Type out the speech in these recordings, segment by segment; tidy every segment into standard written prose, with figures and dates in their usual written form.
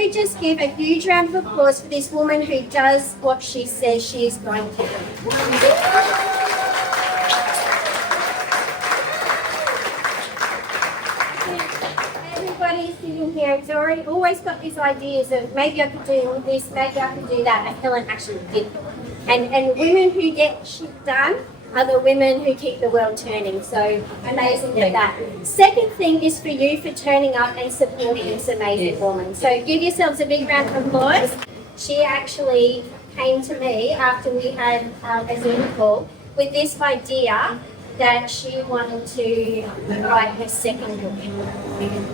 we just give a huge round of applause for this woman who does what she says she is going to do? Everybody sitting here has always got these ideas of maybe I could do this, maybe I could do that, and Helen actually did it. And women who get shit done are the women who keep the world turning. So amazing at that. Second thing is for you for turning up and supporting this amazing woman. So give yourselves a big round of applause. She actually came to me after we had a Zoom call with this idea that she wanted to write her second book.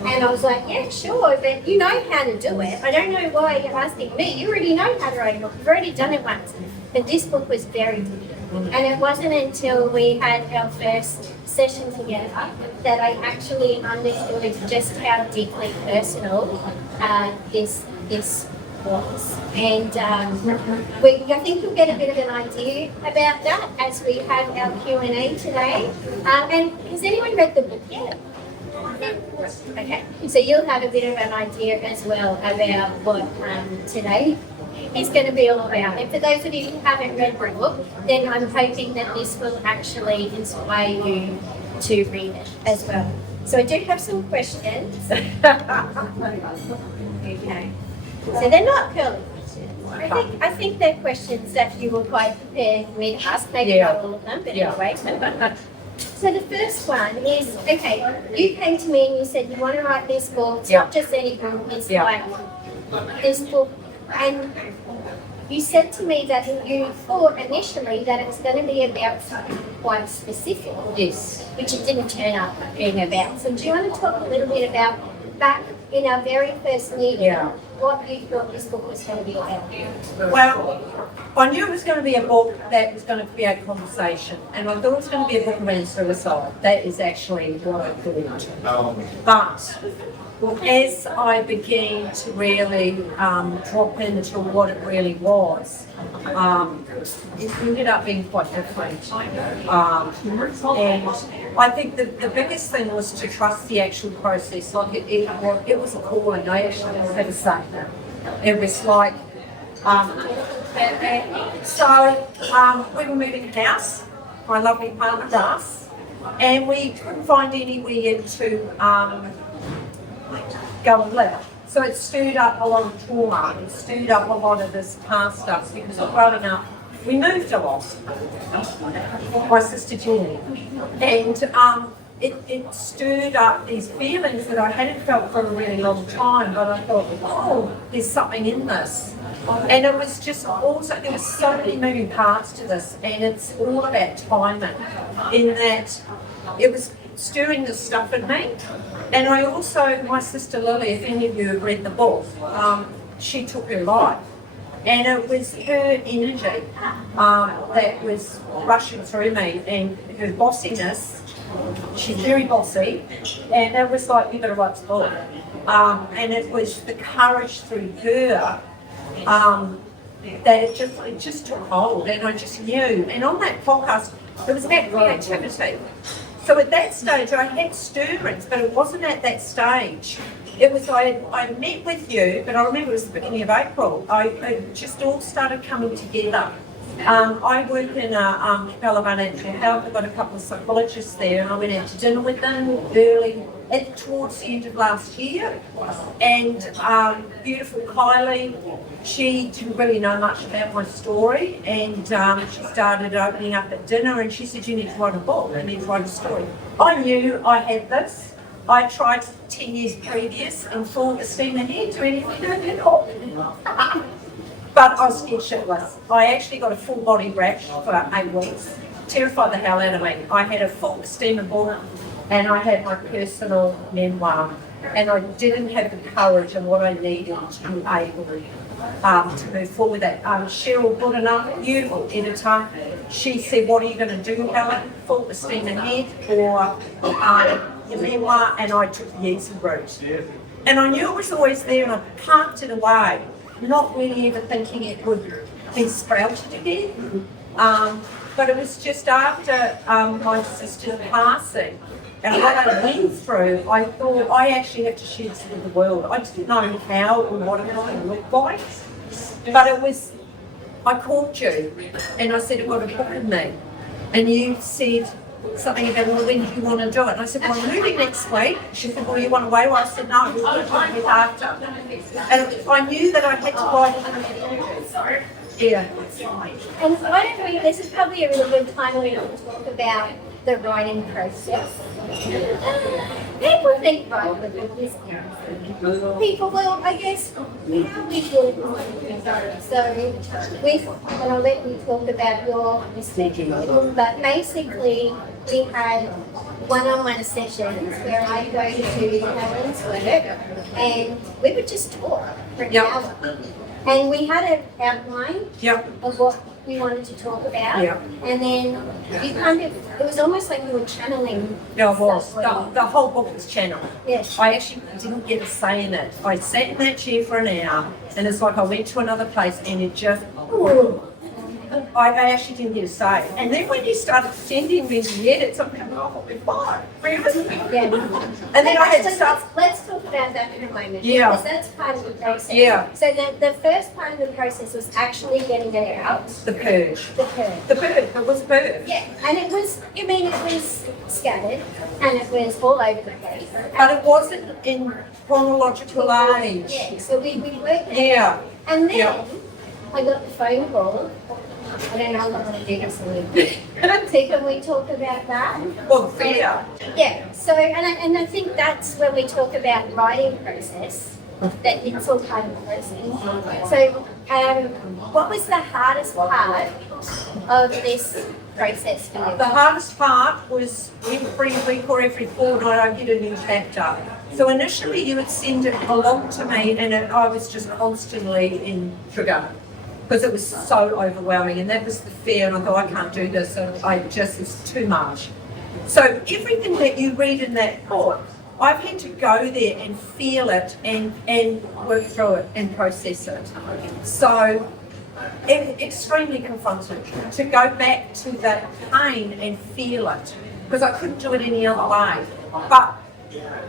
And I was like, yeah, sure, but you know how to do it. I don't know why you're asking me. You already know how to write a book. You've already done it once. But this book was very difficult. And it wasn't until we had our first session together that I actually understood just how deeply personal this was. And I think you'll get a bit of an idea about that as we have our Q&A today. And has anyone read the book yet? Okay, so you'll have a bit of an idea as well about what today is going to be all about. And for those of you who haven't read the book, then I'm hoping that this will actually inspire you to read it as well. So I do have some questions. Okay. So they're not curly questions. I think they're questions that you were quite prepared for me to ask. Maybe not all of them, but anyway. So the first one is, okay, you came to me and you said you want to write this book. It's not just any book, it's like this book. And you said to me that you thought initially that it was going to be about something quite specific. Yes. Which it didn't turn out being about. So do you want to talk a little bit about, back in our very first meeting, what you thought this book was going to be about? Well, I knew it was going to be a book that was going to create conversation, and I thought it was going to be a book around suicide. That is actually what I thought. But as I began to really drop into what it really was, it ended up being quite different. And I think the biggest thing was to trust the actual process. Like it was a calling. I actually had to say that. It was like, we were moving house, my lovely partner Russ, and we couldn't find anywhere to go and live. So it stirred up a lot of trauma, it stirred up a lot of this past stuff because growing up, we moved a lot. My sister Jenny. And it stirred up these feelings that I hadn't felt for a really long time, but I thought, oh, there's something in this. And it was just also, there was so many moving parts to this, and it's all about timing, in that it was stirring the stuff in me. And I also, my sister Lily, if any of you have read the book, she took her life. And it was her energy that was rushing through me, and her bossiness. She's very bossy, and it was like, you've got to write the book. And it was the courage through her that it just took hold, and I just knew. And on that podcast, it was about creativity. So at that stage, I had stirrings, but it wasn't at that stage. It was, I met with you, but I remember it was the beginning of April. It just all started coming together. I work in a financial health. I've got a couple of psychologists there, and I went out to dinner with them early, towards the end of last year. And beautiful Kylie, she didn't really know much about my story, and she started opening up at dinner, and she said, you need to write a book, you need to write a story. I knew I had this. I tried 10 years previous and full esteem ahead to anything. But I was scared shitless. I actually got a full body rash for 8 weeks. Terrified the hell out of me. I had a full esteem book, and I had my personal memoir, and I didn't have the courage and what I needed to be able to move forward with that. Cheryl Goodenough, beautiful editor, she said, what are you going to do, Helen? Full esteem ahead or your memoir? And I took the easy route. And I knew it was always there, and I parked it away, not really ever thinking it would be sprouted again. But it was just after my sister's passing And what I went through, I thought I actually had to share this with the world. I didn't know how or what it was going to look like. But it was, I called you and I said, I've got a book in me. And you said something about, well, when do you want to do it? And I said, well, I'm moving next week. She said, well, you want to wait? Well, I said, no, we'll do it a bit after. And I knew that I had to write it. Yeah. And why don't we, this is probably a really good time when we talk about the writing process. People think writing a book is easy. People, well, I guess how we do it. So, and I'll let you talk about your mistake, but basically we had one-on-one sessions where I go to Helen's work and we would just talk for an hour. And we had an outline of what we wanted to talk about. And then you kind of, it was almost like you were channeling. Yeah, it was. The whole book was channeled. Yes. I actually didn't get a say in it. I sat in that chair for an hour and it's like I went to another place and it just, I actually didn't get a say. And then when you started sending me the edits, I'm going, oh my God, really? Yeah. And then I had to start. Let's talk about that in a moment. Yeah. Because that's part of the process. Yeah. So the first part of the process was actually getting it out. The purge. The purge. The purge. It was purge. Yeah. And it was, it was scattered and it was all over the place. But it wasn't in chronological age. Yeah. So we worked it Yeah. out. And then I got the phone call. I don't know how I'm going to do this a little bit. So can we talk about that? Well, the fear. Yeah. So, and I think that's when we talk about writing process, that it's all part of the process. So, what was the hardest part of this process for you? The hardest part was every week or every fortnight I get a new chapter. So initially you would send it along to me and I was just constantly in trigger. Because it was so overwhelming, and that was the fear, and I thought, I can't do this, and it's too much. So everything that you read in that book, I've had to go there and feel it and work through it and process it. So extremely confronting to go back to that pain and feel it, because I couldn't do it any other way. But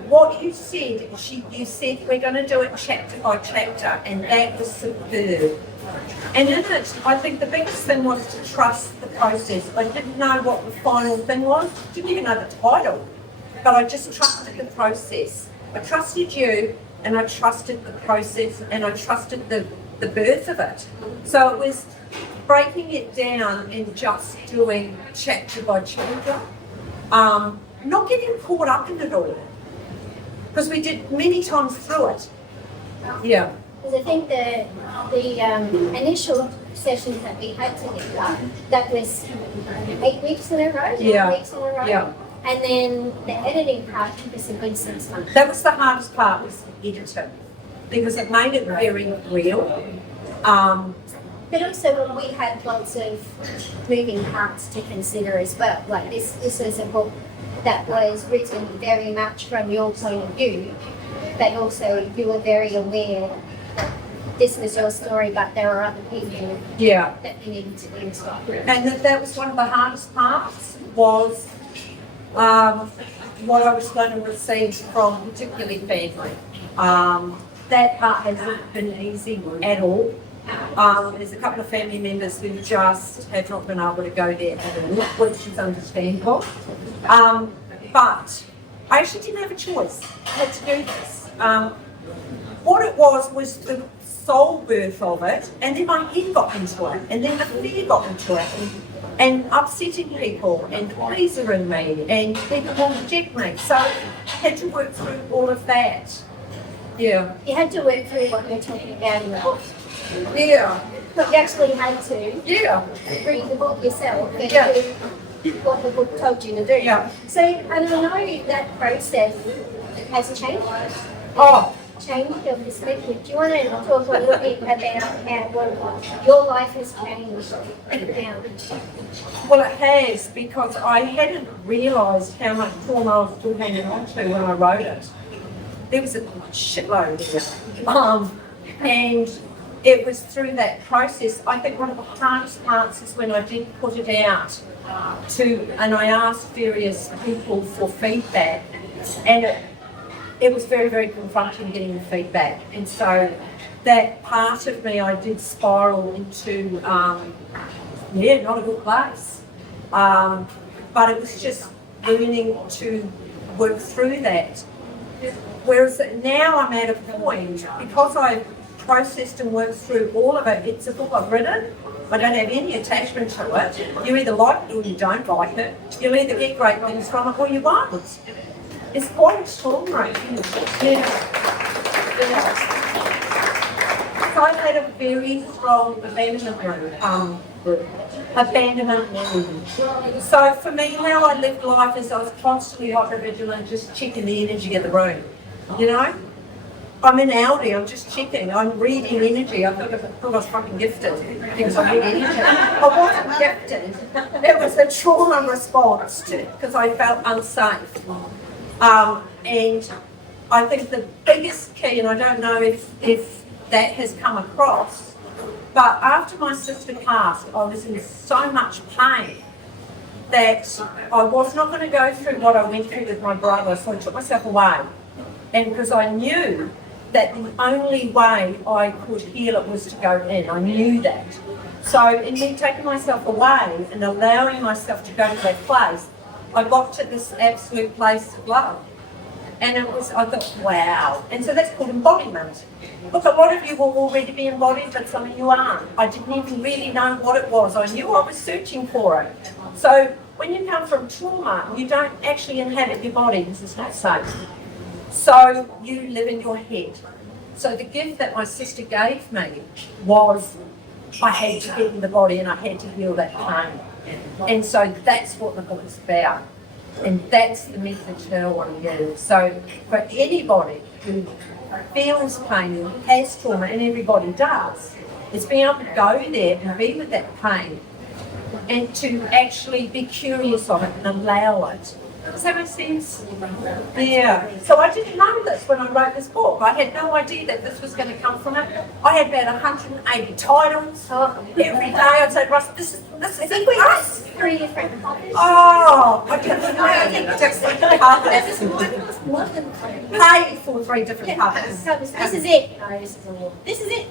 what you said, you said we're going to do it chapter by chapter, and that was superb. And in it, I think the biggest thing was to trust the process. I didn't know what the final thing was, didn't even know the title, but I just trusted the process. I trusted you, and I trusted the process, and I trusted the birth of it. So it was breaking it down and just doing chapter by chapter, not getting caught up in it all, because we did many times through it. Yeah. Because I think the initial sessions that we had together, that was 8 weeks in a row, 9 weeks in a row. Yeah. And then the editing part took us a good 6 months. That was the hardest part, was the editing, because it made it very real. But also we had lots of moving parts to consider as well. Like this was a book that was written very much from your point of view, but also you were very aware that this was your story, but there were other people that you needed to be inspired. And that was one of the hardest parts, was what I was going to receive from particularly family. That part hasn't been easy at all. There's a couple of family members who just have not been able to go there at all, which is understandable. But I actually didn't have a choice. I had to do this. What it was the soul birth of it, and then my head got into it, and then the fear got into it, and upsetting people, and pleasing me, and people will reject me. So I had to work through all of that. Yeah. You had to work through what you're talking about in the book. Yeah. But you actually had to read the book yourself and do what the book told you to do. Yeah. So, and I know that process has changed. Changed your perspective. Do you want to talk a little bit about how your life has changed? Well, it has, because I hadn't realised how much trauma I was still hanging on to when I wrote it. There was a shitload of it. And it was through that process. I think one of the hardest parts is when I did put it out. and I asked various people for feedback, and it was very, very confronting getting the feedback. And so that part of me, I did spiral into, not a good place. But it was just learning to work through that. Whereas now I'm at a point, because I've processed and worked through all of it, it's a book I've written. I don't have any attachment to it. You either like it or you don't like it. You'll either get great things from it or you won't. It's quite extraordinary. Yeah. So I had a very strong abandonment wound. So for me, how I lived life is I was constantly hypervigilant, just checking the energy of the room. You know? I'm in Audi, I'm just checking, I'm reading energy. I thought I was fucking gifted because I read energy. I wasn't gifted. It was a trauma response to it because I felt unsafe. And I think the biggest key, and I don't know if that has come across, but after my sister passed, I was in so much pain that I was not going to go through what I went through with my brother, so I took myself away. And because I knew that the only way I could heal it was to go in. I knew that. So in me taking myself away and allowing myself to go to that place, I got to this absolute place of love. And I thought, wow. And so that's called embodiment. Look, a lot of you will already be embodied, but some of you aren't. I didn't even really know what it was. I knew I was searching for it. So when you come from trauma, you don't actually inhabit your body. This is not safe. So you live in your head. So the gift that my sister gave me was I had to get in the body and I had to heal that pain. And so that's what the book is about. And that's the message that I want to give. So for anybody who feels pain, who has trauma, and everybody does, it's being able to go there and be with that pain and to actually be curious of it and allow it. Does that make sense? Yeah. So I didn't know this when I wrote this book. I had no idea that this was going to come from it. I had about 180 titles. Every day I'd say, Russ, this is I think we have 3 different covers. Oh, I didn't know. I think just More than 3. Paid for 3 different covers. This is it. No, this is it.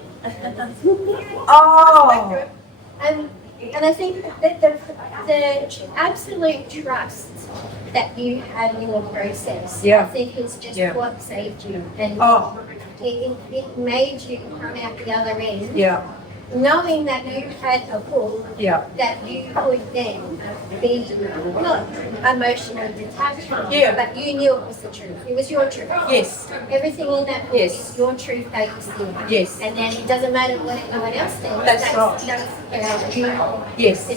Oh. And I think that the absolute trust that you had in the process, I think is just what saved you. And it made you come out the other end. Yeah. Knowing that you had a book that you could then be not emotionally detached from, but you knew it was the truth. It was your truth. Yes. Everything in that book is your truth that you see. Yes. And then it doesn't matter what anyone else thinks. That's right. That's you. Yes.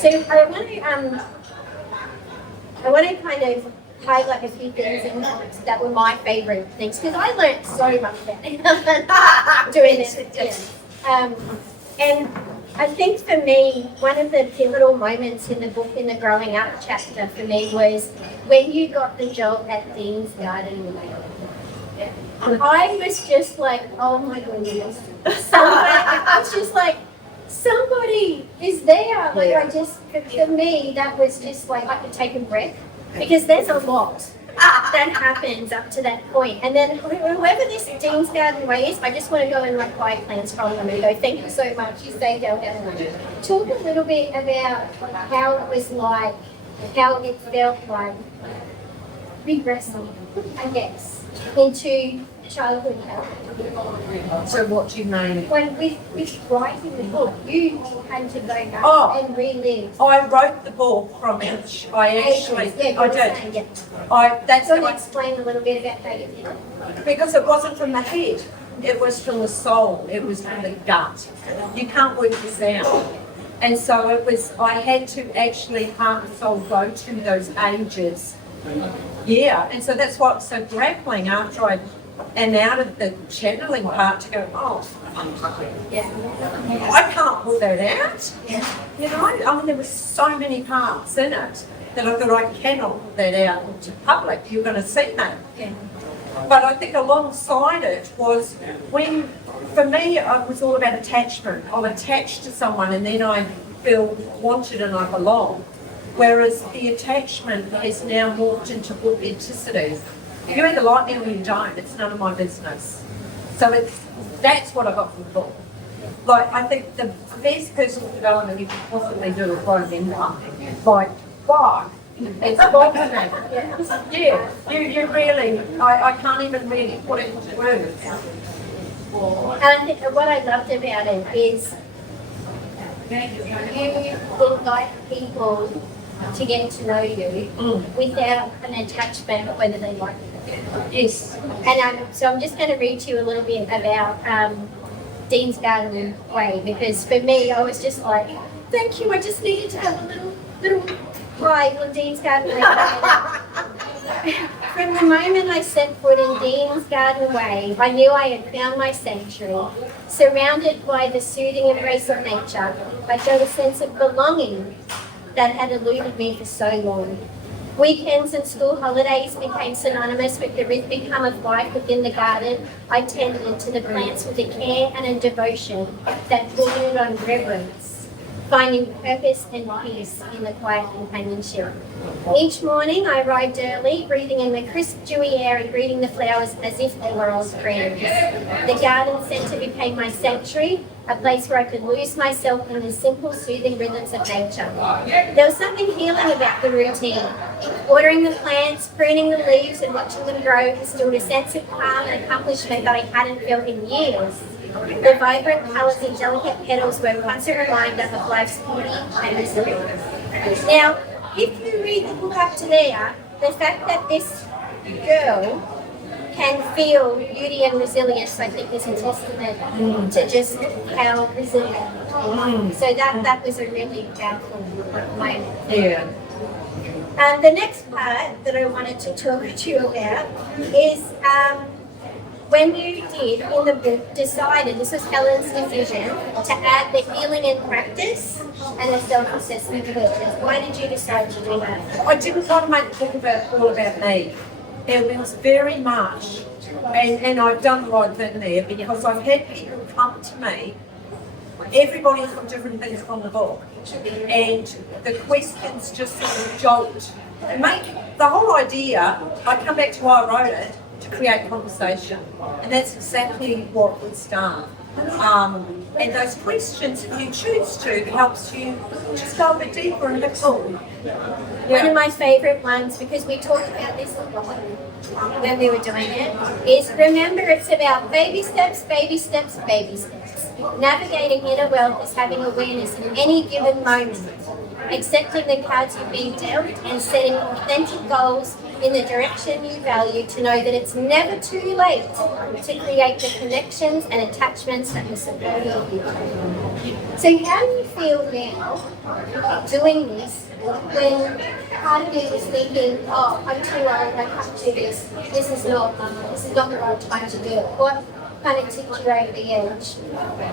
So I want to kind of highlight a few things that were my favourite things because I learned so much about doing this. And I think for me, one of the pivotal moments in the book, in the growing up chapter for me, was when you got the job at Dean's Garden. I was just like, oh my goodness. I was just like, somebody is there. Like I just, for me, that was just like I could take a breath because there's a lot that happens up to that point. And then whoever this Dean's Garden Way is, I just want to go and write quiet plans from them and go, thank you so much, you saved our family. Talk a little bit about how it was like, how it felt like regressing, I guess, into childhood health. So what do you mean? When with writing the book, you had to go back and relive. I wrote the book from which I did. That's so explain a little bit about how you did it. Because it wasn't from the head, it was from the soul, it was from the gut. You can't work this out. And so it was, I had to actually heart and soul go to those ages. Yeah, and so that's why it's so grappling after and out of the channeling part to go, I can't pull that out. You know, I mean, there were so many parts in it that I thought I cannot put that out to public. You're going to see that. But I think alongside it was when, for me, it was all about attachment. I'm attached to someone and then I feel wanted and I belong. whereas the attachment has now morphed into authenticity. You either like me or you don't. It's none of my business. So that's what I got from the book. Like, I think the best personal development you can possibly do is write a memoir. Like, wow, it's fascinating. Yeah, you really, I can't even really put it into words. And I think what I loved about it is you invite people to get to know you without an attachment of whether they like you. Yes. And so I'm just going to read to you a little bit about Dean's Garden Way, because for me, I was just like, thank you, I just needed to have a little ride on Dean's Garden Way. From the moment I set foot in Dean's Garden Way, I knew I had found my sanctuary. Surrounded by the soothing embrace of nature, I felt a sense of belonging that had eluded me for so long. Weekends and school holidays became synonymous with the rhythmic hum of life within the garden. I tended to the plants with a care and a devotion that bordered on reverence, finding purpose and peace in the quiet companionship. Each morning I arrived early, breathing in the crisp, dewy air and greeting the flowers as if they were old friends. The garden centre became my sanctuary, a place where I could lose myself in the simple, soothing rhythms of nature. There was something healing about the routine. Watering the plants, pruning the leaves and watching them grow instilled a sense of calm and accomplishment that I hadn't felt in years. The vibrant colours and delicate petals were a constant reminder of life's beauty and mystery. Now, if you read the book up to there, the fact that this girl can feel beauty and resilience, I think, is a testament to just how resilient. So that was a really powerful moment. Yeah. The next part that I wanted to talk to you about is when you did in the book decided, this was Helen's decision, to add the healing in practice and a self-assessment purpose. Why did you decide to do that? I didn't want to make the book all about me. It was very much, and I've done the right thing there, because I've had people come to me, everybody's got different things from the book, and the questions just sort of jolt. And make the whole idea, I come back to why I wrote it, to create conversation, and that's exactly what was done. And those questions, if you choose to, helps you just go a bit deeper and look cool. One of my favourite ones, because we talked about this a lot when we were doing it, is remember it's about baby steps, baby steps, baby steps. Navigating inner wealth is having awareness in any given moment, accepting the cards you've been dealt and setting authentic goals in the direction you value, to know that it's never too late to create the connections and attachments that will support you. So how do you feel now doing this when part of you was thinking, oh, I'm too old, I can't do this, this is not the right time to do it? What kind of tipped you over the edge?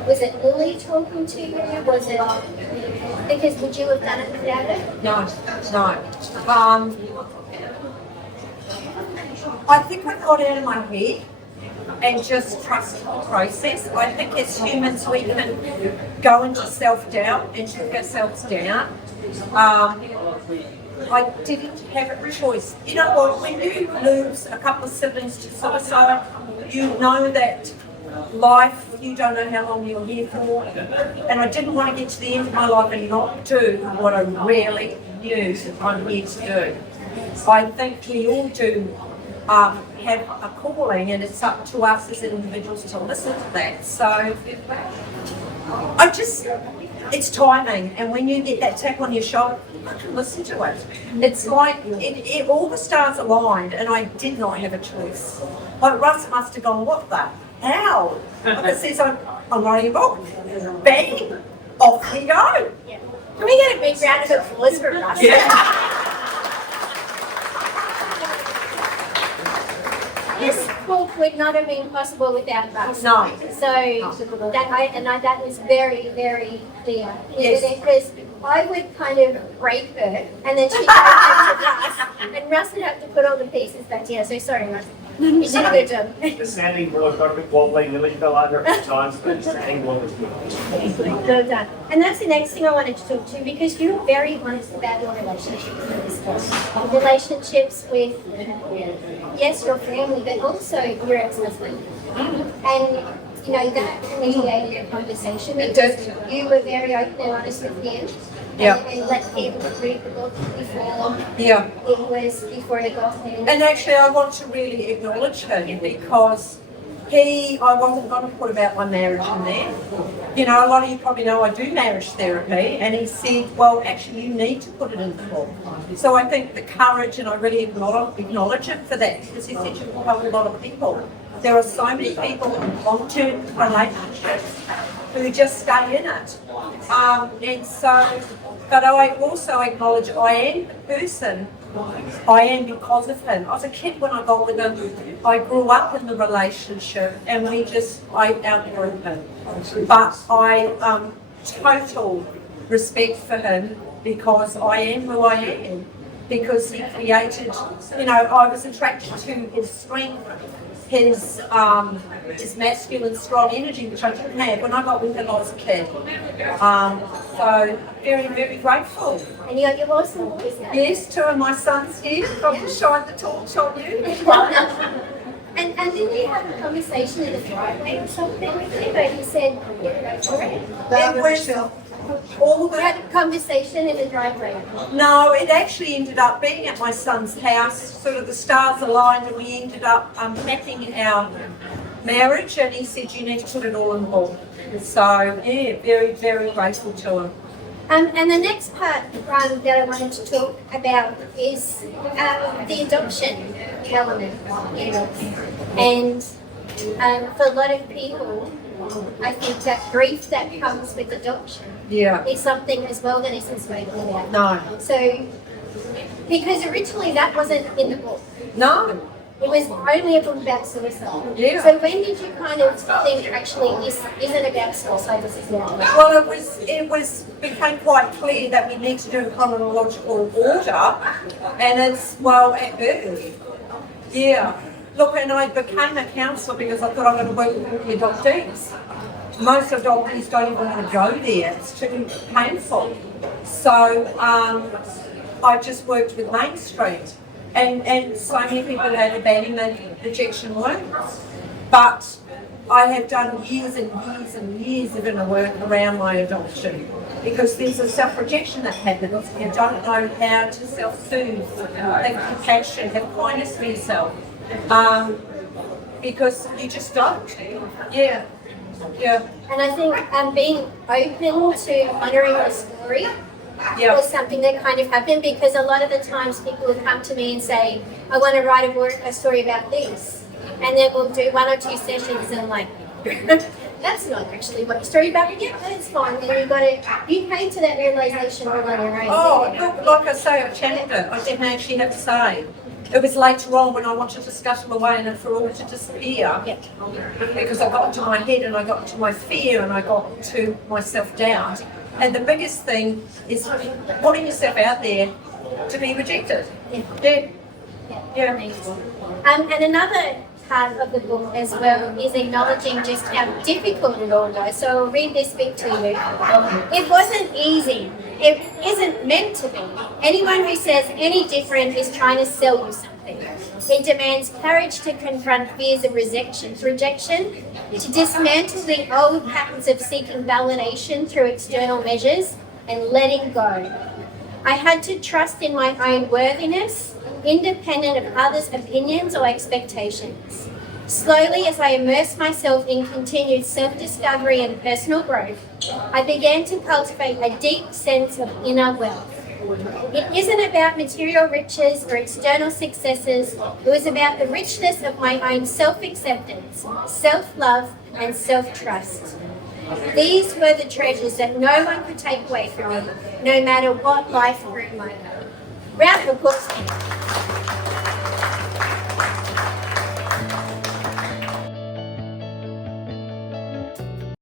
Was it Lily talking to you? Was it because would you have done it without it? No. I think I got out of my head and just trust the process. I think as humans we can go into self-doubt and talk ourselves down. I didn't have a choice. You know what, when you lose a couple of siblings to suicide, you know that life, you don't know how long you're here for. And I didn't want to get to the end of my life and not do what I really knew I'm here to do. I think we all do have a calling, and it's up to us as individuals to listen to that. So it's timing, and when you get that tap on your shoulder, you can listen to it. It's like all the stars aligned, and I did not have a choice. Like Russ must have gone, what the hell? Like it says I'm writing a book. Bang! Off we go. Yeah. Can we get a big round of applause for Russ? Yeah. This book would not have been possible without Russ. No. So that was very, very clear. Yes. Because I would kind of break her, and then she'd go back to Russ, and Russ would have to put all the pieces back together. So sorry, Russ. You did a good job. The standing board got a bit wobbly, nearly fell over a few times, but the standing board was good. Well done. And that's the next thing I wanted to talk to, because you're very honest about your relationships with this book. Relationships with, yes, your family, but also your ex-husband. And, you know, that mediated a conversation because you were very open and honest with him. Yeah. And let him read the book before before it got him. And actually, I want to really acknowledge him because I wasn't going to put about my marriage in there. You know, a lot of you probably know I do marriage therapy, and he said, well, actually, you need to put it in the book. So I think the courage, and I really acknowledge him for that, because he said you will help a lot of people. There are so many people in long-term relationships who just stay in it. But I also acknowledge I am the person I am because of him. I was a kid when I got with him. I grew up in the relationship and I outgrew him. But I total respect for him because I am who I am. Because he created, you know, I was attracted to his strength, his masculine, strong energy, which I didn't have when I got with him when I was a kid. So very, very grateful. And you got your awesome boys now. Yes, two of my sons here. Got to shine the torch on you. And didn't you have a conversation in the driveway or something with him? But he said, yeah, go for it. It was all We the had a conversation in the driveway. No, it actually ended up being at my son's house. Sort of the stars aligned, and we ended up unpacking our marriage. And he said, "You need to put it all in the book." So yeah, very, very grateful to him. And the next part that I wanted to talk about is the adoption element. And for a lot of people, I think that grief that comes with adoption is something as well that isn't spoken about. No. So, because originally that wasn't in the book. No. It was only a book about suicide. Yeah. So when did you kind of think actually this isn't about suicide, this is not? Well, it became quite clear that we need to do a chronological order, and it's at birth. Yeah. Look, and I became a counsellor because I thought I'm going to work with the adoptees. Most adoptees don't even want to go there; it's too painful. So I just worked with Main Street. And so many people had abandonment, rejection wounds. But I have done years and years and years of inner work around my adoption because there's a self-rejection that happens. You don't know how to self-soothe, have compassion, have kindness for yourself. Because you just don't. Yeah. Yeah. And I think being open to honouring the story was something that kind of happened, because a lot of the times people will come to me and say, I want to write a story about this. And then we'll do 1 or 2 sessions and I'm like, that's not actually what the story about. Yeah, that's fine. And you came to that realisation all on your own. Oh, look, like I say, I channeled it. I didn't actually have to say. It was later on when I wanted to scuttle them away and for all to disappear. Because I got into my head and I got into my fear and I got into my self-doubt. And the biggest thing is putting yourself out there to be rejected. Yeah. And another part of the book as well is acknowledging just how difficult it all was. So I'll read this bit to you. It wasn't easy. It isn't meant to be. Anyone who says any different is trying to sell you something. It demands courage to confront fears of rejection, to dismantle the old patterns of seeking validation through external measures, and letting go. I had to trust in my own worthiness, independent of others' opinions or expectations. Slowly, as I immersed myself in continued self-discovery and personal growth, I began to cultivate a deep sense of inner wealth. It isn't about material riches or external successes. It was about the richness of my own self-acceptance, self-love, and self-trust. These were the treasures that no one could take away from me, no matter what life threw my way. Round of applause.